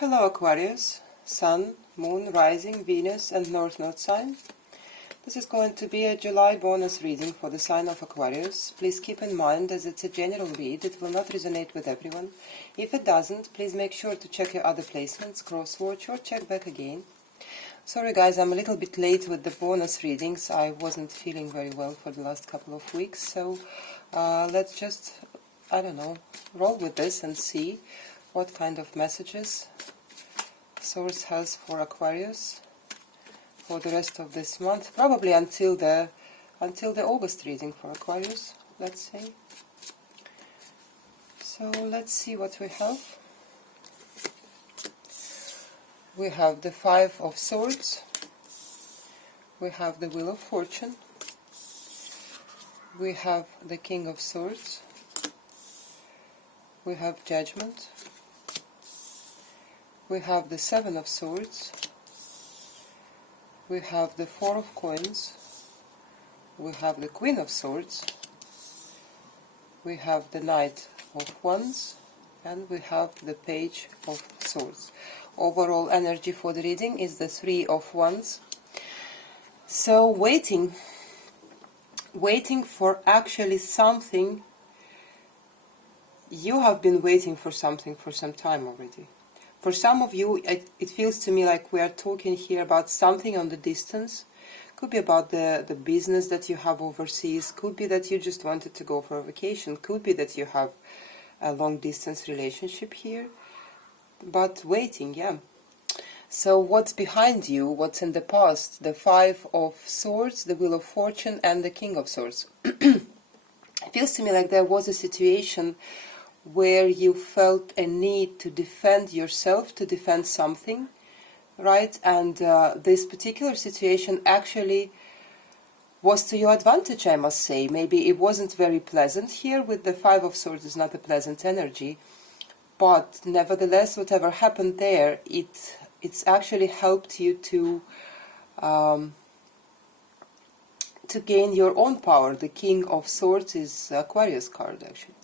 Hello Aquarius, Sun, Moon, Rising, Venus and North Node sign. This is going to be a July bonus reading for the sign of Aquarius. Please keep in mind, as it's a general read, it will not resonate with everyone. If it doesn't, please make sure to check your other placements, cross-watch or check back again. Sorry guys, I'm a little bit late with the bonus readings. I wasn't feeling very well for the last couple of weeks, so let's just, I don't know, roll with this and see what kind of messages Source has for Aquarius for the rest of this month, probably until the August reading for Aquarius, let's say. So let's see what we have. We have the Five of Swords, we have the Wheel of Fortune, we have the King of Swords, we have Judgment, we have the Seven of Swords, we have the Four of Coins, we have the Queen of Swords, we have the Knight of Wands, and we have the Page of Swords. Overall energy for the reading is the Three of Wands. So waiting for actually something. You have been waiting for something for some time already. For some of you, it feels to me like we are talking here about something on the distance. Could be about the business that you have overseas. Could be that you just wanted to go for a vacation. Could be that you have a long-distance relationship here. But waiting, yeah. So what's behind you? What's in the past? The Five of Swords, the Wheel of Fortune, and the King of Swords. It feels to me like there was a situation where you felt a need to defend yourself, to defend something, right? And this particular situation actually was to your advantage, I must say. Maybe it wasn't very pleasant here. With the Five of Swords is not a pleasant energy, but nevertheless, whatever happened there, it's actually helped you to gain your own power. The King of Swords is Aquarius card, actually.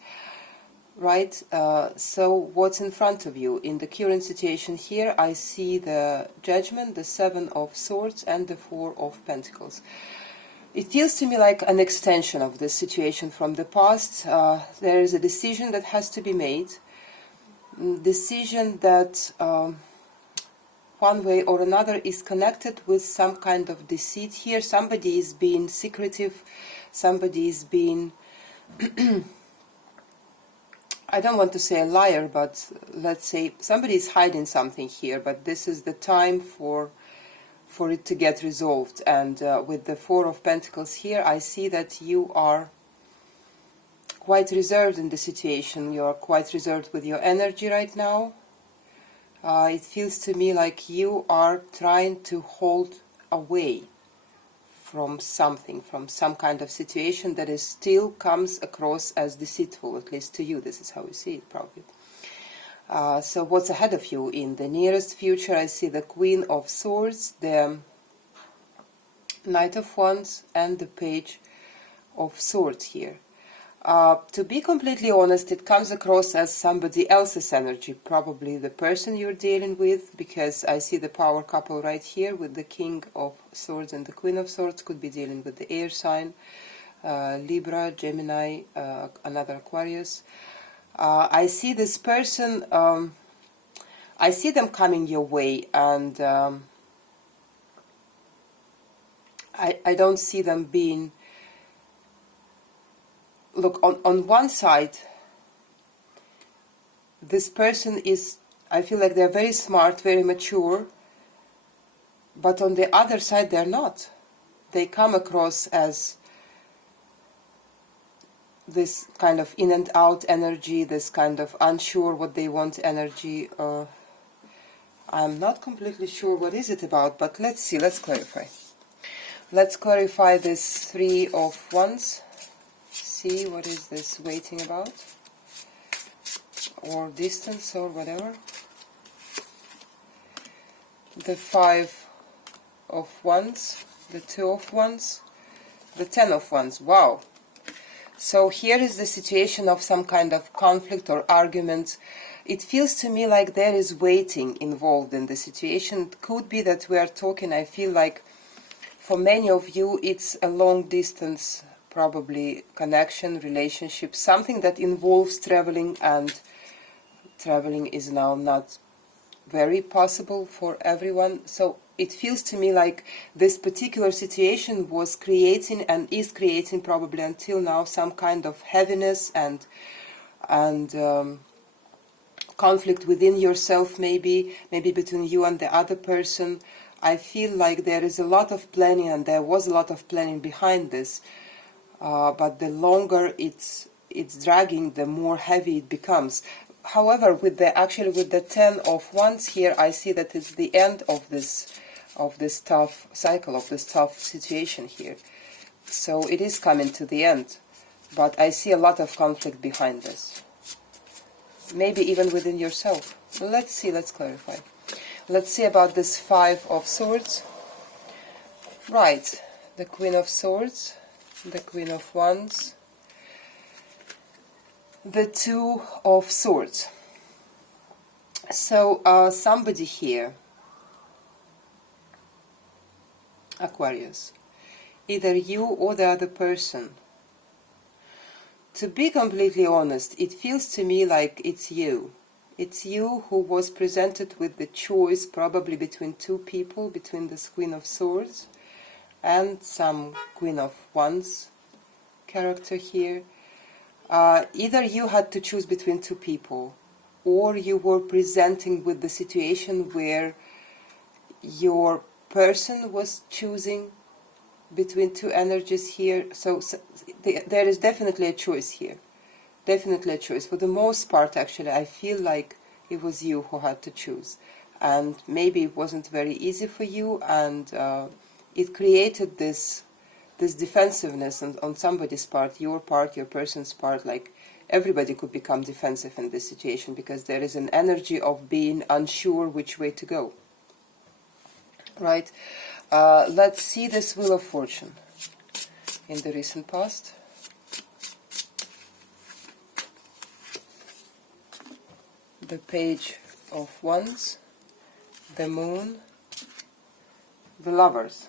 Right, so what's in front of you? In the current situation here, I see the Judgment, the Seven of Swords, and the Four of Pentacles. It feels to me like an extension of the situation from the past. There is a decision that has to be made. Decision that one way or another is connected with some kind of deceit here. Somebody is being secretive, somebody is being I don't want to say a liar, but let's say somebody is hiding something here, but this is the time for it to get resolved. And with the Four of Pentacles here, I see that you are quite reserved in the situation. You are quite reserved with your energy right now. It feels to me like you are trying to hold away from something, from some kind of situation that is still comes across as deceitful, at least to you. This is how you see it, probably. So what's ahead of you? In the nearest future, I see the Queen of Swords, the Knight of Wands, and the Page of Swords here. To be completely honest, it comes across as somebody else's energy, probably the person you're dealing with, because I see the power couple right here with the King of Swords and the Queen of Swords. Could be dealing with the air sign, Libra, Gemini, another Aquarius. I see this person, I see them coming your way, and I don't see them being... Look, on one side, this person is, I feel like they're very smart, very mature, but on the other side, they're not. They come across as this kind of in and out energy, this kind of unsure what they want energy. I'm not completely sure what is it about, but let's see, let's clarify. Let's clarify this Three of Wands. See what is this waiting about, or distance, or whatever. The Five of Wands, the Two of Wands, the Ten of Wands. Wow. So here is the situation of some kind of conflict or argument it feels to me like there is waiting involved in the situation. It could be that we are talking, I feel like for many of you it's a long distance probably connection, relationship, something that involves traveling, and traveling is now not very possible for everyone. So it feels to me like this particular situation was creating and is creating probably until now some kind of heaviness and conflict within yourself, maybe between you and the other person. I feel like there is a lot of planning, and there was a lot of planning behind this, but the longer it's dragging, the more heavy it becomes. However, with the 10 of Wands here, I see that it's the end of this tough cycle, of this tough situation here. So it is coming to the end, but I see a lot of conflict behind this. Maybe even within yourself. Let's see, let's clarify. Let's see about this 5 of Swords. Right, the Queen of Swords, the Queen of Wands, the 2 of Swords. So somebody here, Aquarius, either you or the other person. To be completely honest, it feels to me like it's you. It's you who was presented with the choice, probably between 2 people, between this Queen of Swords and some Queen of Wands character here. Either you had to choose between 2 people, or you were presenting with the situation where your person was choosing between 2 energies here. So there is definitely a choice here. Definitely a choice. For the most part, actually, I feel like it was you who had to choose. And maybe it wasn't very easy for you, and it created this defensiveness on somebody's part, your person's part. Like, everybody could become defensive in this situation, because there is an energy of being unsure which way to go. Right? Let's see this Wheel of Fortune in the recent past. The Page of Wands, the Moon, the Lovers.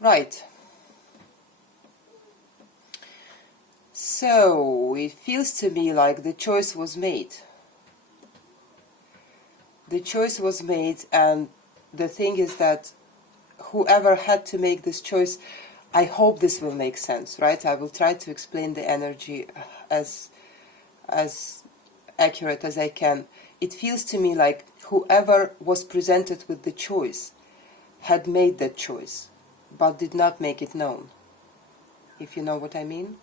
Right. So it feels to me like the choice was made. The choice was made, and the thing is that whoever had to make this choice, I hope this will make sense, right? I will try to explain the energy as accurate as I can. It feels to me like whoever was presented with the choice had made that choice, but did not make it known, if you know what I mean.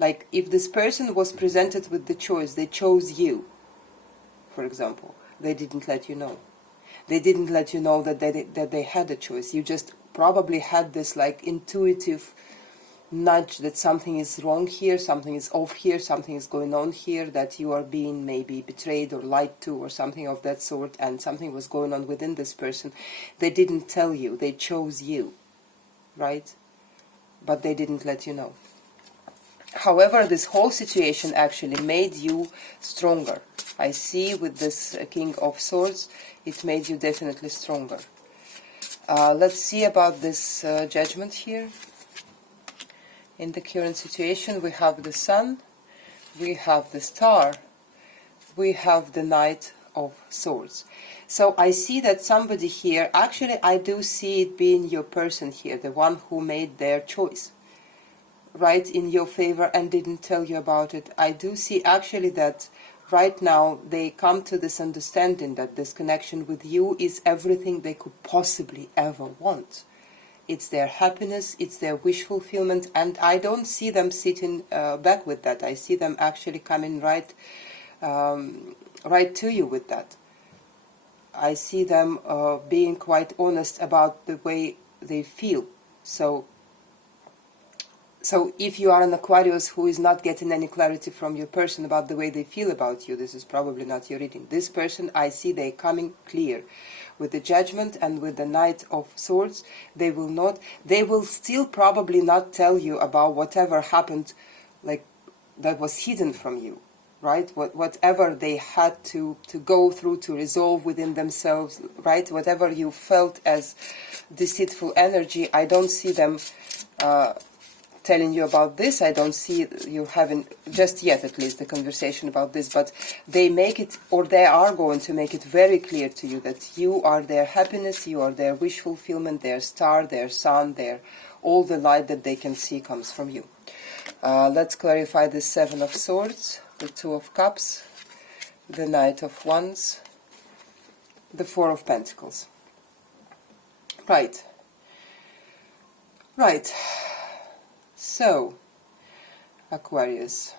Like, if this person was presented with the choice, they chose you, for example, they didn't let you know. They didn't let you know that they had a choice. You just probably had this like intuitive nudge that something is wrong here, something is off here, something is going on here, that you are being maybe betrayed or lied to or something of that sort, and something was going on within this person. They didn't tell you, they chose you, right? But they didn't let you know. However, this whole situation actually made you stronger. I see with this King of Swords, it made you definitely stronger. Let's see about this Judgment here. In the current situation, we have the Sun, we have the Star, we have the Knight of Swords. So I see that somebody here, actually I do see it being your person here, the one who made their choice, right, in your favor and didn't tell you about it. I do see actually that right now they come to this understanding that this connection with you is everything they could possibly ever want. It's their happiness, it's their wish fulfillment, and I don't see them sitting back with that. I see them actually coming right to you with that. I see them being quite honest about the way they feel. So if you are an Aquarius who is not getting any clarity from your person about the way they feel about you, this is probably not your reading. This person, I see they coming clear. With the Judgment and with the Knight of Swords, they will still probably not tell you about whatever happened, like, that was hidden from you. right? Whatever they had to go through to resolve within themselves, right? Whatever you felt as deceitful energy, I don't see them telling you about this. I don't see you having, just yet at least, the conversation about this, but they make it, or they are going to make it very clear to you that you are their happiness, you are their wish fulfillment, their star, their sun, their, all the light that they can see comes from you. Let's clarify the Seven of Swords, the Two of Cups, the Knight of Wands, the Four of Pentacles. Right. Right. So, Aquarius,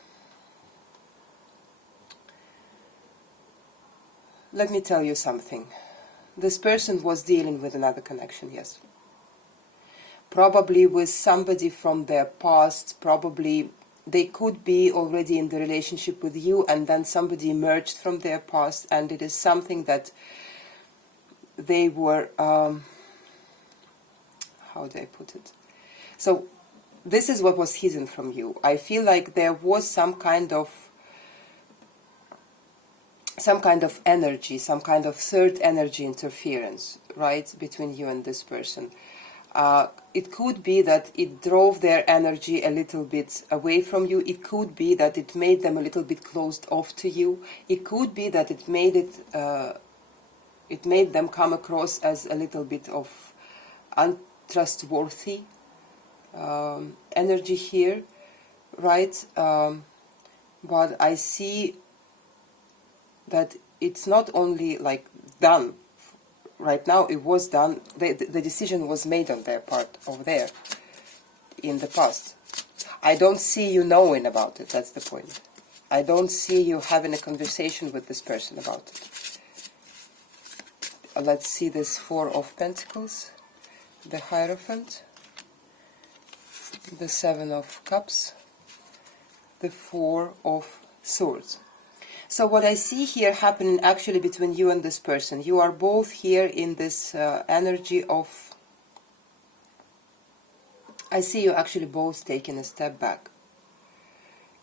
let me tell you something. This person was dealing with another connection, yes. Probably with somebody from their past, probably they could be already in the relationship with you and then somebody emerged from their past, and it is something that they were, how do I put it? So, this is what was hidden from you. I feel like there was some kind of energy, some kind of third energy interference, right, between you and this person. It could be that it drove their energy a little bit away from you. It could be that it made them a little bit closed off to you. It could be that it made them come across as a little bit of untrustworthy energy here, right? But I see that it's not only like done right now, it was done, the decision was made on their part over there in the past. I don't see you knowing about it, that's the point. I don't see you having a conversation with this person about it. Let's see this Four of Pentacles, the Hierophant, the Seven of Cups, the Four of Swords. So what I see here happening actually between you and this person, you are both here in this energy of, I see you actually both taking a step back.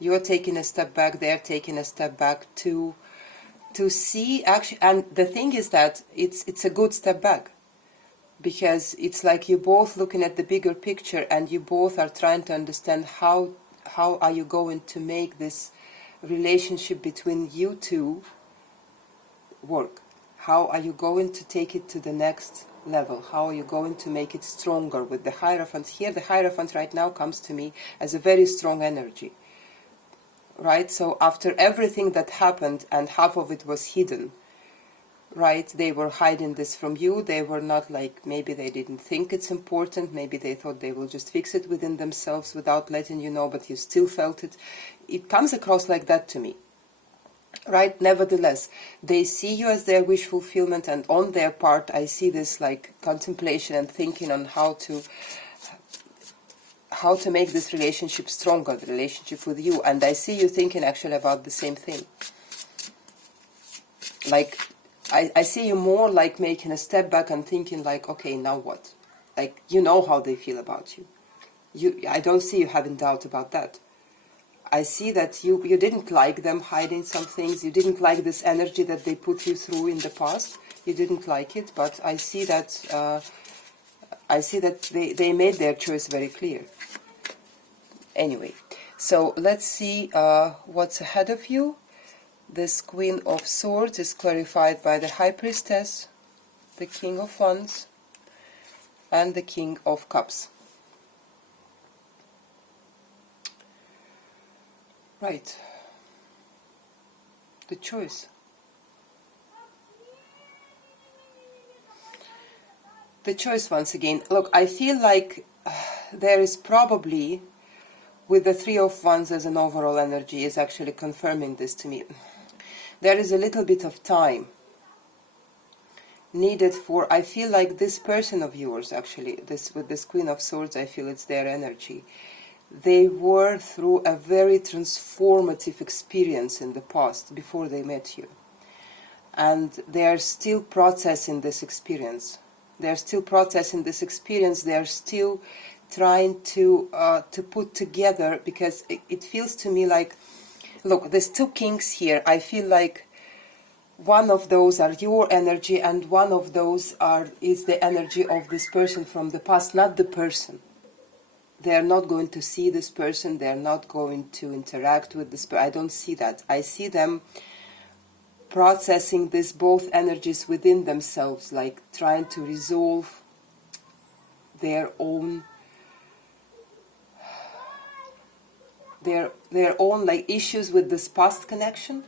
You're taking a step back, they're taking a step back to see actually, and the thing is that it's a good step back, because it's like you both looking at the bigger picture and you both are trying to understand how are you going to make this relationship between you two work. How are you going to take it to the next level? How are you going to make it stronger with the Hierophant? Here the Hierophant right now comes to me as a very strong energy, right? So after everything that happened, and half of it was hidden, right? They were hiding this from you. They were not like, maybe they didn't think it's important, maybe they thought they will just fix it within themselves without letting you know, but you still felt it. It comes across like that to me, right? Nevertheless, they see you as their wish fulfillment, and on their part I see this like contemplation and thinking on how to make this relationship stronger, the relationship with you. And I see you thinking actually about the same thing. Like, I see you more like making a step back and thinking like, okay, now what? Like, you know how they feel about you. I don't see you having doubt about that. I see that you didn't like them hiding some things. You didn't like this energy that they put you through in the past. You didn't like it, but I see that they made their choice very clear. Anyway, so let's see what's ahead of you. This Queen of Swords is clarified by the High Priestess, the King of Wands, and the King of Cups. Right. The choice. The choice once again. Look, I feel like there is probably, with the Three of Wands as an overall energy, is actually confirming this to me. There is a little bit of time needed for, I feel like this person of yours, actually, with this Queen of Swords, I feel it's their energy. They were through a very transformative experience in the past before they met you. And they are still processing this experience. They are still processing this experience. They are still trying to put together, because it feels to me like Look, there's two kings here. I feel like one of those are your energy and one of those is the energy of this person from the past, not the person. They are not going to see this person. They are not going to interact with this person. I don't see that. I see them processing this both energies within themselves, like trying to resolve their own like issues with this past connection,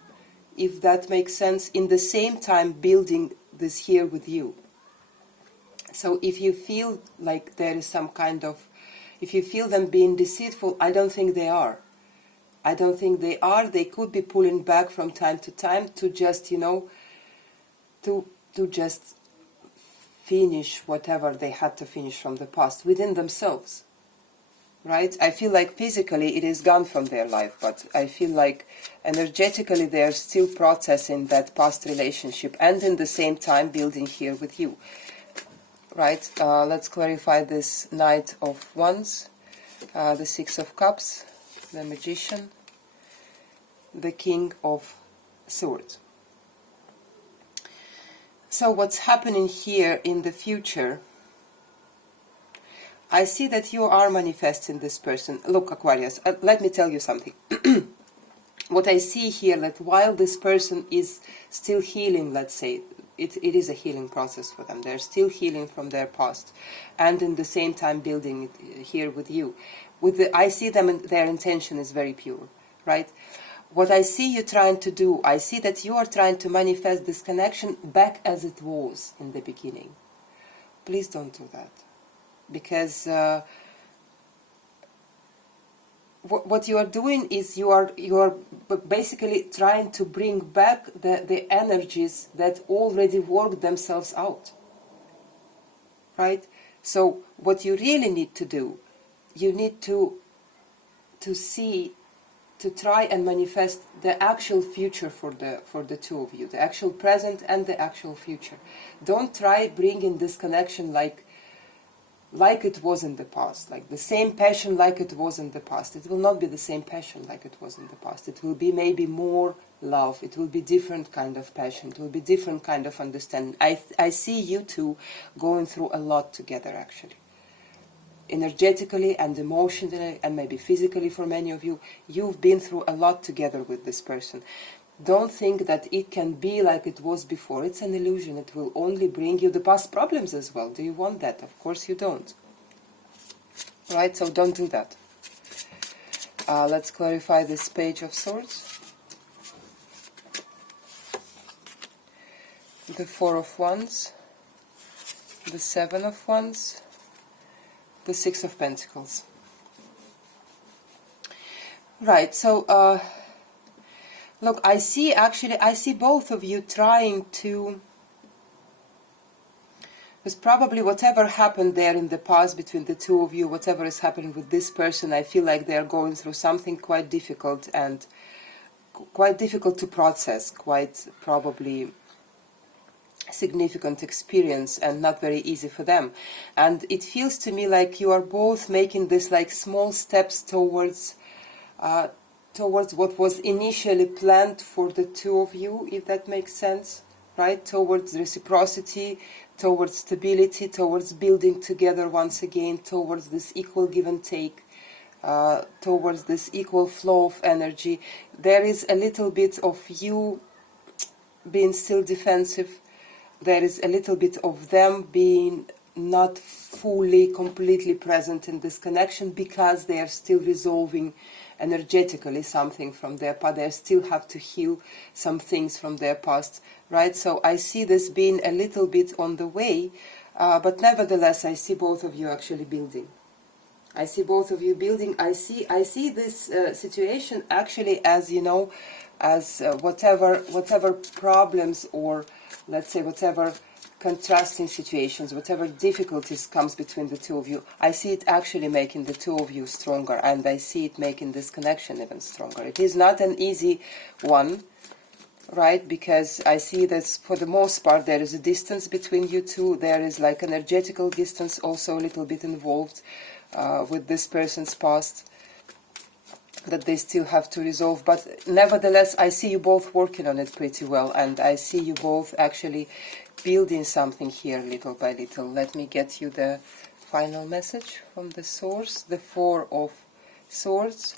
if that makes sense, in the same time building this here with you. So if you feel like there is some kind of, if you feel them being deceitful, I don't think they are. I don't think they are. They could be pulling back from time to time to just, you know, to just finish whatever they had to finish from the past within themselves. Right? I feel like physically it is gone from their life, but I feel like energetically they are still processing that past relationship and in the same time building here with you. Right? Let's clarify this Knight of Wands, the Six of Cups, the Magician, the King of Swords. So what's happening here in the future? I see that you are manifesting this person. Look, Aquarius, let me tell you something. What I see here, that while this person is still healing, let's say, it is a healing process for them. They're still healing from their past, and in the same time building it here with you. I see them, and their intention is very pure, right? What I see you trying to do, I see that you are trying to manifest this connection back as it was in the beginning. Please don't do that. Because what you are doing is you are basically trying to bring back the energies that already worked themselves out. Right? So what you really need to do, you need to try and manifest the actual future for the two of you, the actual present and the actual future. Don't try bringing this connection like it was in the past, like the same passion like it was in the past. It will not be the same passion like it was in the past. It will be maybe more love. It will be different kind of passion. It will be different kind of understanding. I see you two going through a lot together, actually. Energetically and emotionally and maybe physically for many of you, you've been through a lot together with this person. Don't think that it can be like it was before. It's an illusion. It will only bring you the past problems as well. Do you want that? Of course you don't. Right? So don't do that. Let's clarify this Page of Swords. The Four of Wands. The Seven of Wands. The Six of Pentacles. Right, so look, I see both of you trying to, because probably whatever happened there in the past between the two of you, whatever is happening with this person, I feel like they're going through something quite difficult and quite difficult to process, quite probably significant experience and not very easy for them. And it feels to me like you are both making this like small steps towards what was initially planned for the two of you, if that makes sense, right? Towards reciprocity, towards stability, towards building together once again, towards this equal give and take, towards this equal flow of energy. There is a little bit of you being still defensive. There is a little bit of them being not fully, completely present in this connection because they are still resolving energetically something from their past. They still have to heal some things from their past, right? So I see this being a little bit on the way, but nevertheless I see both of you actually building. I see both of you building. I see this situation actually as, you know, as whatever problems, or let's say whatever contrasting situations, whatever difficulties comes between the two of you, I see it actually making the two of you stronger, and I see it making this connection even stronger. It is not an easy one, right? Because I see that for the most part there is a distance between you two. There is like energetical distance also a little bit involved with this person's past. that they still have to resolve, but nevertheless I see you both working on it pretty well, and I see you both actually building something here little by little. Let me get you the final message from the source. The Four of Swords,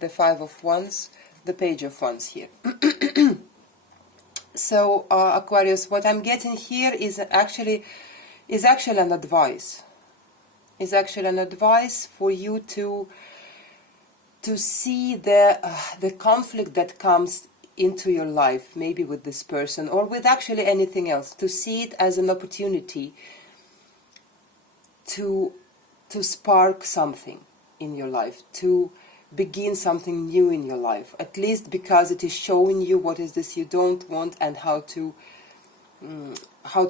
the Five of Wands, the Page of Wands here. So Aquarius, what I'm getting here is actually an advice. Is actually an advice for you to see the conflict that comes into your life, maybe with this person or with actually anything else, to see it as an opportunity to spark something in your life, to begin something new in your life, at least because it is showing you what is this you don't want and how to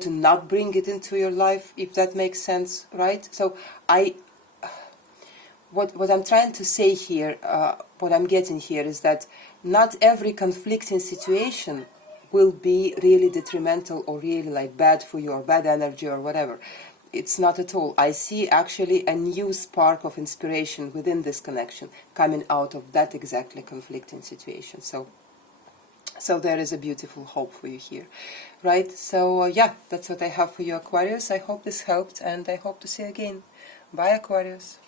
not bring it into your life, if that makes sense, right? So what I'm trying to say here, what I'm getting here is that not every conflicting situation will be really detrimental or really like bad for you or bad energy or whatever. It's not at all. I see actually a new spark of inspiration within this connection coming out of that exactly conflicting situation. So there is a beautiful hope for you here, right? So yeah, that's what I have for you, Aquarius. I hope this helped, and I hope to see you again. Bye, Aquarius.